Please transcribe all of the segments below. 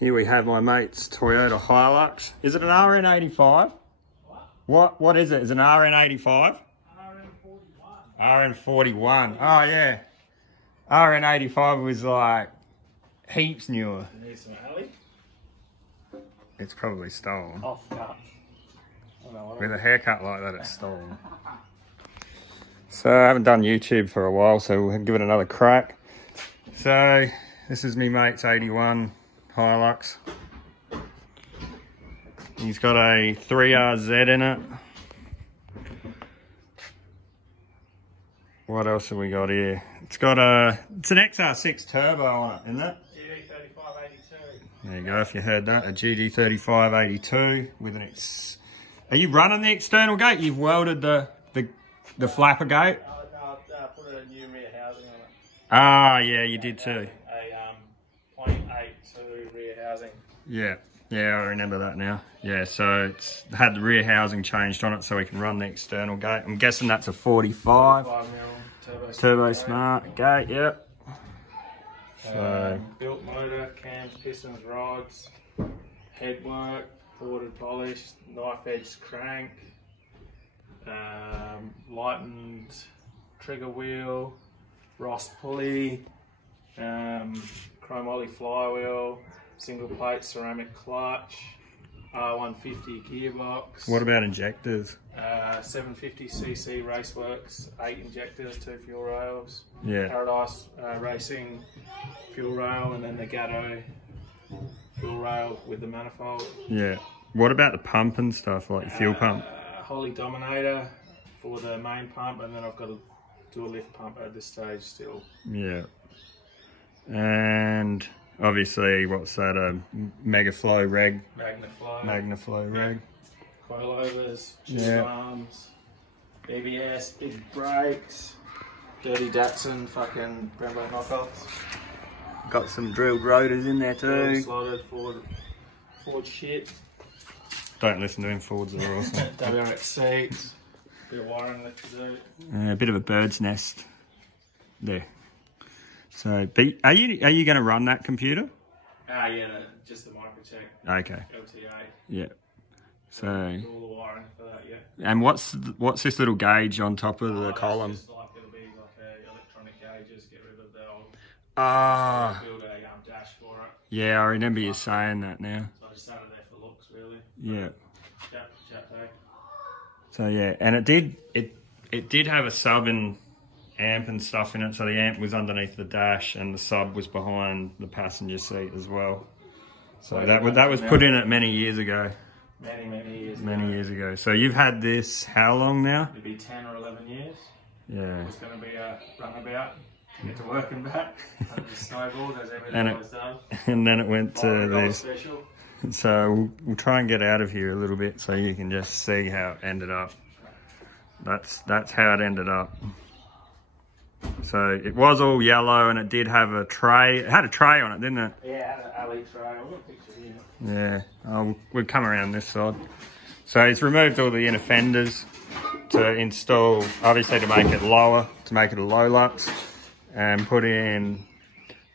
Here we have my mate's Toyota Hilux. Is it an RN85? What is it? Is it an RN85? RN41. Oh yeah. RN85 was like heaps newer. It's probably stolen. Off cut. With a haircut like that, it's stolen. So I haven't done YouTube for a while, so we'll give it another crack. So this is me mate's 81 Hilux. He's got a 3RZ in it. What else have we got here? It's an XR6 turbo on it, isn't it? GD3582. There you go, if you heard that, a GD3582 with an Are you running the external gate? You've welded the flapper gate? No, I put a new rear housing on it. Ah, yeah, you did too. A 0.82 rear housing. Yeah, I remember that now. Yeah, so it's had the rear housing changed on it so we can run the external gate. I'm guessing that's a 45 turbo smart gate, yep. So built motor, cams, pistons, rods, headwork, ported polished, knife edge crank, lightened trigger wheel, Ross pulley, chromoly flywheel, single plate ceramic clutch, R150 gearbox. What about injectors? 750cc Raceworks, 8 injectors, 2 fuel rails. Yeah. Paradise Racing fuel rail, and then the Gatto fuel rail with the manifold. Yeah. What about the pump and stuff, like fuel pump? Holy Dominator for the main pump, and then I've got to do a lift pump at this stage still. Yeah. And obviously, what's that? A Megaflow reg? Magnaflow reg. Coilovers, tube arms, BBS, big brakes, dirty Datsun, fucking Brembo knockoffs. Got some drilled rotors in there too. Slotted Ford shit. Don't listen to him, Fords are awesome. WRX seats, bit of wiring left to do. A bit of a bird's nest there. So, are you going to run that computer? Yeah, just the microcheck. Okay. LTA. Yeah. So. All the wiring for that, yeah. And what's this little gauge on top of the column? Just like it'll be like electronic gauges. Get rid of the old. Build a dash for it. Yeah, I remember you saying that now. So I just started there for looks, really. Yeah. Chat day. So yeah, and it did have a sub and amp and stuff in it. So the amp was underneath the dash, and the sub was behind the passenger seat as well. So that was put in it many years ago. Many years ago. So you've had this how long now? It'll be 10 or 11 years. Yeah. It's going to be a runabout to get to work and back. Snowballed as everything was done. And then it went to this. Special. So we'll try and get out of here a little bit so you can just see how it ended up. That's how it ended up. So it was all yellow, and it did have a tray. It had a tray on it, didn't it? Yeah, it had an alley tray. I've got a picture here. Yeah, we'll come around this side. So it's removed all the inner fenders to install, obviously to make it lower, to make it a low lux, and put in,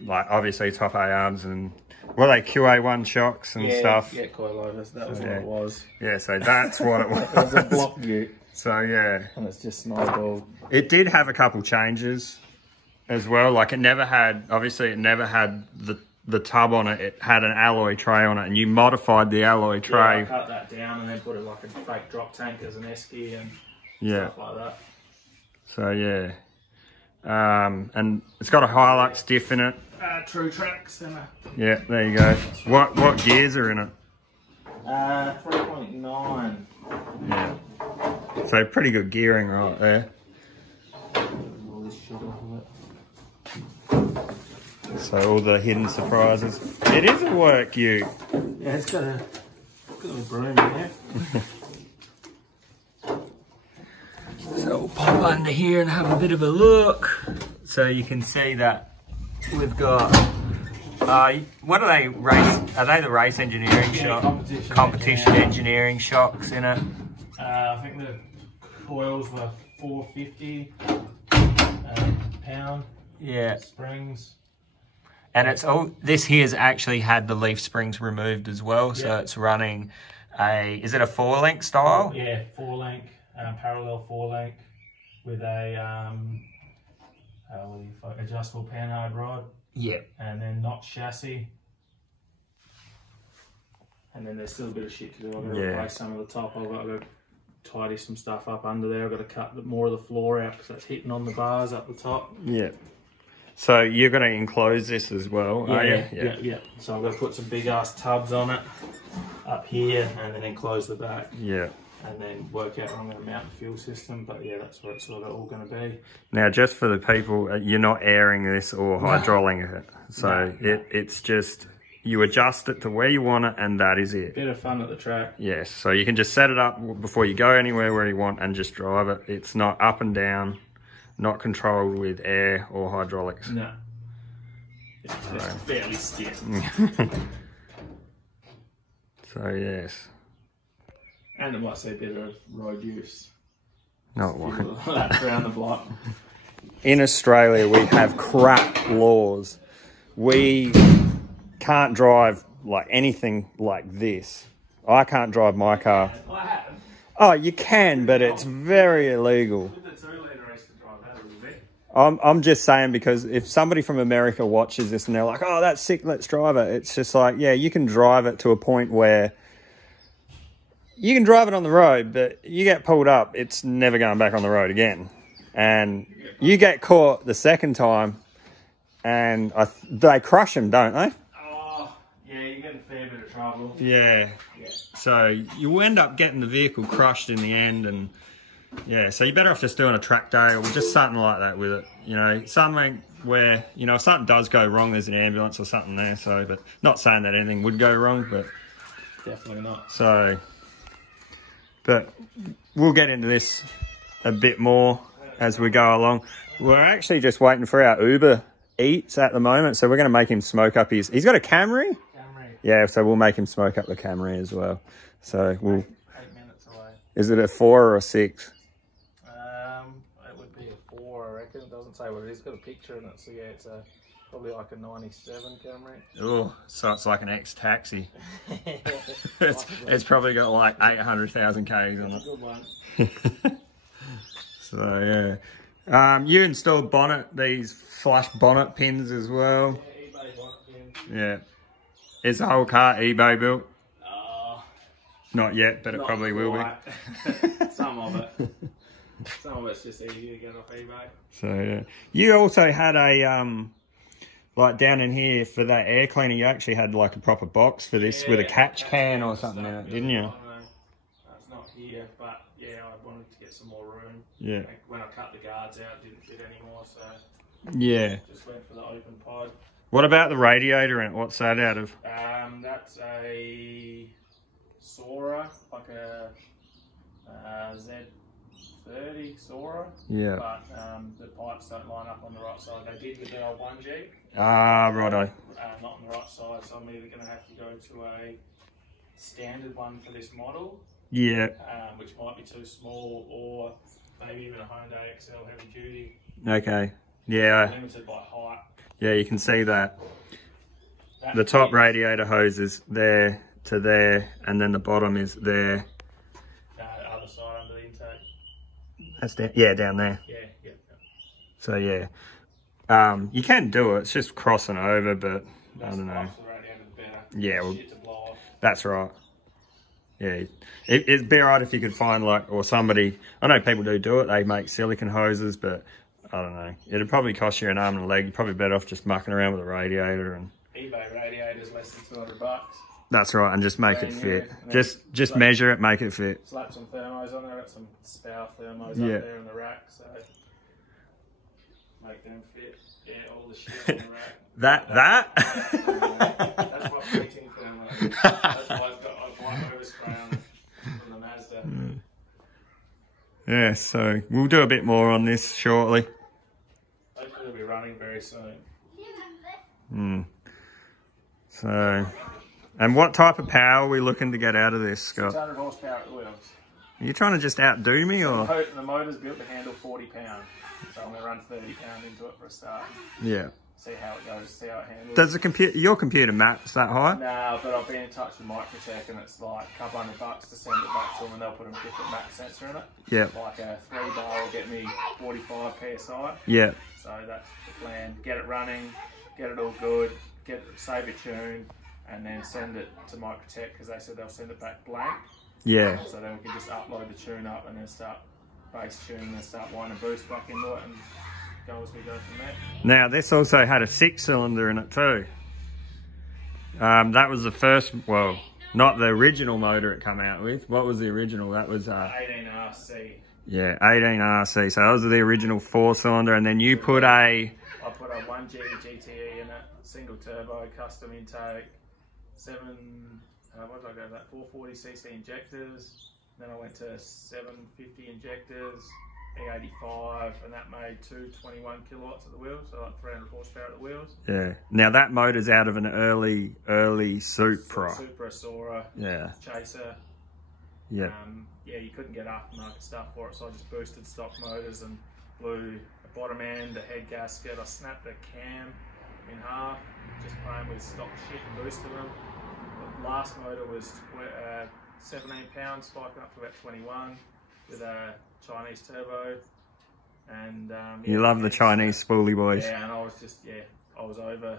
like, obviously top A arms and, well, they QA1 shocks and stuff. Yeah, coilovers, that was what it was. Yeah, so that's what it was. It was a block view. So yeah. And it's just snowballed. It did have a couple changes as well. Like it never had the tub on it. It had an alloy tray on it, and you modified the alloy tray. Yeah, I cut that down and then put it like a fake drop tank as an esky and stuff like that. So yeah. And it's got a Hilux diff in it. True tracks and yeah, there you go. What gears are in it? 3.9. Yeah. So pretty good gearing right there. So all the hidden surprises. It is a work ute. Yeah, it's got a broom in there. So we'll pop under here and have a bit of a look. So you can see that we've got, what are they, are they the race engineering shocks? Competition engineering shocks in it? I think the coils were 450 pound. Yeah. Springs. And it's all, this here's actually had the leaf springs removed as well. So it's running is it a 4-link style? Yeah, 4-link, parallel 4-link with a adjustable panhard rod. Yeah. And then notch chassis. And then there's still a bit of shit to do. I've got to replace some of the top. I've got to tidy some stuff up under there. I've got to cut more of the floor out because that's hitting on the bars up the top. Yeah. So you're going to enclose this as well, are you? Yeah. So I've got to put some big ass tubs on it up here and then enclose the back. Yeah. And then work out how I'm going to mount the fuel system. But yeah, that's where it's sort of all going to be. Now, just for the people, you're not airing this or hydraulic it. So it's just, you adjust it to where you want it and that is it. Bit of fun at the track. Yes, so you can just set it up before you go anywhere where you want and just drive it. It's not up and down, not controlled with air or hydraulics. No. It's just fairly stiff. So yes. And it might see a bit of road use. No, it won't. Around the block. In Australia, we have crap laws. We can't drive like anything like this. I can't drive my car. I have. Oh, you can, but it's very illegal. With the 2-litre, I used to drive that a little bit. I'm just saying, because if somebody from America watches this and they're like, oh, that's sick, let's drive it. It's just like, yeah, you can drive it to a point where you can drive it on the road, but you get pulled up, it's never going back on the road again. And you get caught the second time and they crush them, don't they? Oh, yeah, you get a fair bit of trouble. Yeah. So you end up getting the vehicle crushed in the end, and yeah, so you're better off just doing a track day or just something like that with it. You know, something where, you know, if something does go wrong, there's an ambulance or something there. So, but not saying that anything would go wrong, but definitely not. So, but we'll get into this a bit more as we go along. We're actually just waiting for our Uber Eats at the moment, so we're going to make him smoke up his... He's got a Camry? Yeah, so we'll make him smoke up the Camry as well. So we'll... 8 minutes away. Is it a 4 or a 6? It would be a 4, I reckon. It doesn't say what it is. It's got a picture in it, so yeah, it's probably like a 97 Camry. Oh, so it's like an ex-taxi. it's probably got like 800,000 Ks on it. Good one. So yeah. You installed these flush bonnet pins as well. Yeah, eBay bonnet pins. Yeah. Is the whole car eBay built? Not yet, but it probably will be. Some of it. Some of it's just easy to get off eBay. So yeah. You also had a like down in here for that air cleaner, you actually had like a proper box for this with a catch can or something in it, didn't you? It's not here, but yeah, I wanted to get some more room. Yeah. When I cut the guards out, it didn't fit anymore, so yeah. Just went for the open pod. What about the radiator in it? What's that out of? That's a Sora, like a Z30 Sora. Yeah. But the pipes don't line up on the right side. They did with the old 1G. Ah, righto. Not on the right side, so I'm either going to have to go to a standard one for this model. Yeah. Which might be too small, or maybe even a Hyundai XL heavy duty. Okay. Yeah. Limited by height. Yeah, you can see that. The top radiator hose is there to there, and then the bottom is there. The other side under the intake. That's down, yeah, down there. Yeah. So yeah, you can do it. It's just crossing over, but I don't know. Yeah, well, that's right. Yeah, it'd be alright if you could find or somebody. I know people do it. They make silicone hoses, but I don't know. It'd probably cost you an arm and a leg. You're probably better off just mucking around with a radiator and. eBay radiators less than $200. That's right, and just make it fit. Just measure it, make it fit. Slap some thermos on there. Got some Spow thermos up there in the rack, so make them fit. Yeah, all the shit on the rack. That's what fitting thermos is. That's why I've got a white overspray on from the Mazda. Yeah, so we'll do a bit more on this shortly. Hopefully it'll be running very soon. So, and what type of power are we looking to get out of this, Scott? 600 horsepower at the wheels. Are you trying to just outdo me, or? The motor's built to handle 40 pounds, so I'm going to run 30 pounds into it for a start. Yeah. see how it goes, see how it handles. Does your computer maps that high? No, but I've been in touch with Microtech, and it's like a couple $100 to send it back to them, and they'll put a different map sensor in it. Yeah. Like a 3-bar will get me 45 PSI. Yeah. So that's the plan. Get it running, get it all good, save your tune, and then send it to Microtech, because they said they'll send it back blank. Yeah. So then we can just upload the tune up and then start bass tuning and start winding boost back into it and go as we go from there. Now this also had a 6-cylinder in it too. That was the first, well, not the original motor it come out with. What was the original? That was 18RC. Yeah, 18RC. So that was the original 4-cylinder, and then you put I put a 1G GTE in it, single turbo, custom intake, what did I go that? 440cc injectors. Then I went to 750 injectors, E85, and that made 221 kilowatts at the wheels, so like 300 horsepower at the wheels. Yeah. Now that motor's out of an early Supra. Supra, Sora, yeah, Chaser. Yeah. Yeah, you couldn't get aftermarket stuff for it, so I just boosted stock motors and blew a bottom end, a head gasket. I snapped the cam in half, just playing with stock shit and boosted them. The last motor was 17 pounds, spiking up to about 21 with a Chinese turbo. And yeah, you love the Chinese spoolie boys. Yeah, and I was over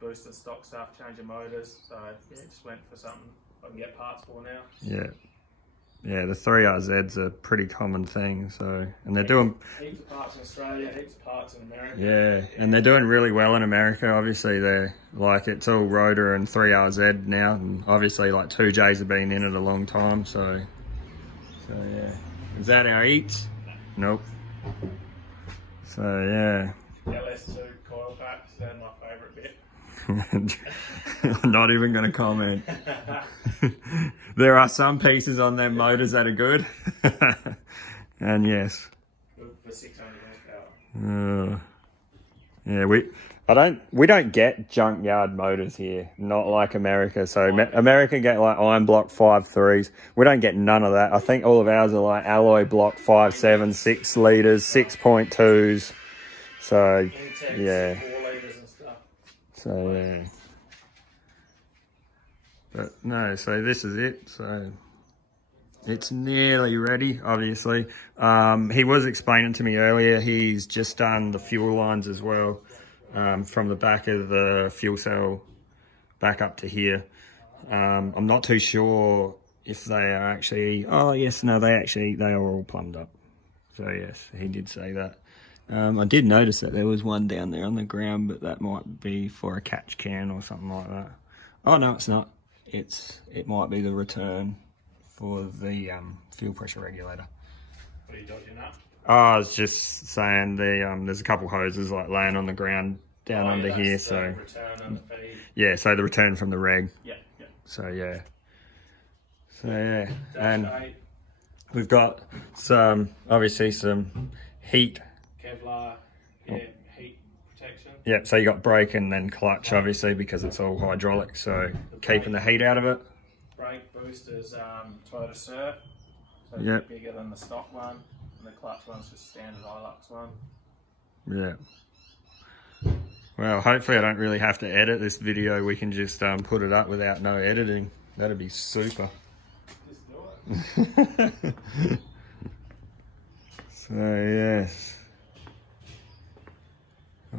boosting stock stuff, changing motors. So yeah, just went for something I can get parts for now. Yeah. Yeah, the 3RZ's a pretty common thing, so, and they're doing heaps of parts in Australia, heaps of parts in America. Yeah, and they're doing really well in America. Obviously, they're like, it's all rotor and 3RZ now, and obviously like 2Js have been in it a long time. So yeah, is that our eats? Nope. So yeah. LS2 coil packs, they're my favourite bit. I'm not even going to comment. There are some pieces on them motors that are good. And yes. Good for 600 horsepower. Yeah, we don't get junkyard motors here, not like America. So America get like iron block 5.3s. We don't get none of that. I think all of ours are like alloy block 5.7, 6 litres, 6.2s. So yeah. 4 litres and stuff. So yeah. But no, so this is it. So it's nearly ready, obviously. He was explaining to me earlier, he's just done the fuel lines as well, from the back of the fuel cell back up to here. I'm not too sure if they are actually, oh yes, no, they are all plumbed up. So yes, he did say that. I did notice that there was one down there on the ground, but that might be for a catch can or something like that. Oh no, it's not. It might be the return for the fuel pressure regulator. What are you dodging up? Oh, I was just saying there's a couple hoses like laying on the ground down under here. So return on the feed. Yeah, so the return from the reg. Yeah. So yeah. And we've got obviously some heat. Kevlar, heat protection. Yeah, so you got brake and then clutch, obviously, because it's all hydraulic, so keeping the heat out of it. Brake boost is Toyota Surf, so it's Yep. bigger than the stock one, and the clutch one's just standard Hilux one. Yeah. Well, hopefully I don't really have to edit this video. We can just put it up without no editing. That'd be super. Just do it. So, yes.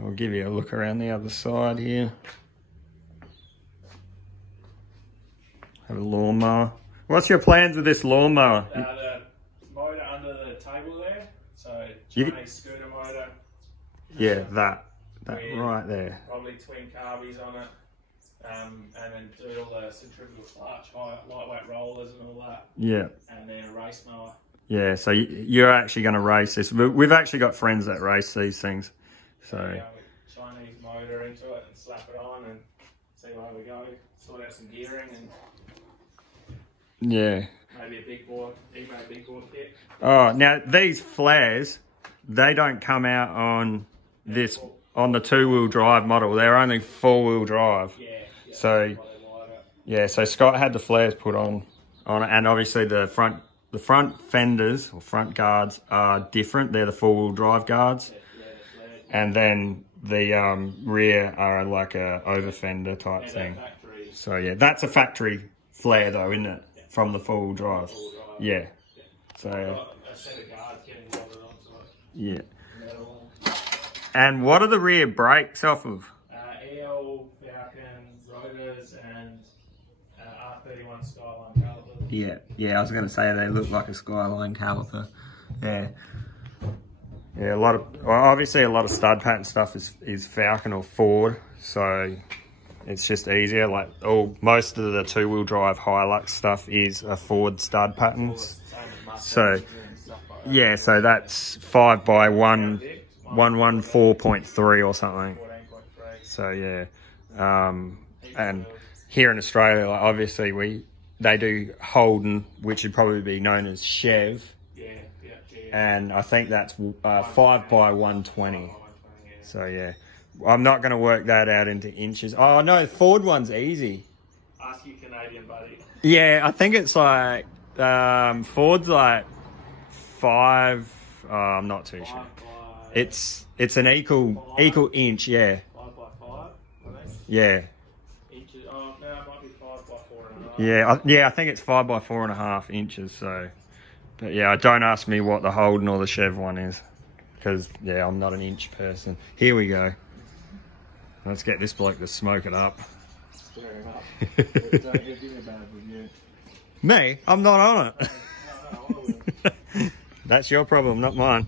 I'll give you a look around the other side here. Have a lawnmower. What's your plans with this lawnmower? The motor under the table there, so Chinese scooter motor. Yeah, that right there. Probably twin carbies on it, and then do all the centrifugal clutch, lightweight rollers and all that. Yeah. And then a race mower. Yeah, so you're actually going to race this. We've actually got friends that race these things. So Chinese motor into it and slap it on and see where we go. Sort out some gearing and yeah. maybe a big bore, eBay big bore kit. Oh, now these flares, they don't come out on this on the 2-wheel drive model. They're only 4-wheel drive. Yeah. So yeah, so Scott had the flares put on it, and obviously the front fenders or front guards are different. They're the 4-wheel drive guards. And then the rear are like a over fender type thing. So yeah, that's a factory flare though, isn't it? Yeah. From the four-wheel drive. Yeah. So. A set of guards getting welded onto it. Yeah. And what are the rear brakes off of? EL Falcon rotors and R31 Skyline calipers. Yeah, yeah. I was going to say they look like a Skyline caliper. Yeah. Yeah, obviously a lot of stud pattern stuff is Falcon or Ford, so it's just easier. Like most of the two-wheel drive Hilux stuff is a Ford stud patterns. So yeah, so that's 5x1 114.3 or something. So yeah, and here in Australia, like, obviously they do Holden, which would probably be known as Chev. And I think that's 5x120. So yeah, I'm not going to work that out into inches. Oh no, Ford one's easy. Ask your Canadian buddy. Yeah, I think it's like Ford's like 5. I'm not too sure. It's an equal inch, yeah. 5x5, I think. Yeah. Inches. Oh no, it might be 5x4.5. Yeah, I think it's 5x4.5 inches. So. But yeah, don't ask me what the Holden or the Chev one is, because yeah, I'm not an inch person. Here we go. Let's get this bloke to smoke it up. Stir him up. Don't give me a bad review. Me? I'm not on it. No, I will. That's your problem, not mine.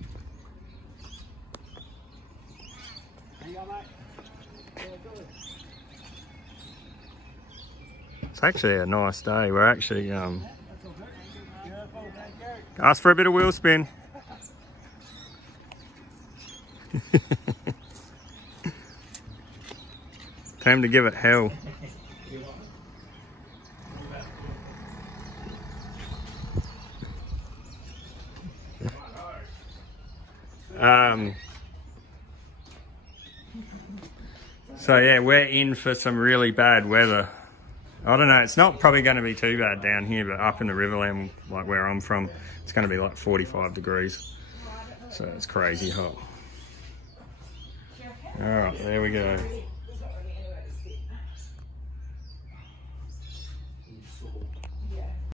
It's actually a nice day. We're actually ask for a bit of wheel spin. Time to give it hell. So yeah, we're in for some really bad weather. I don't know, it's not probably going to be too bad down here, but up in the Riverland, like where I'm from, it's going to be like 45 degrees. So it's crazy hot. All right, there we go.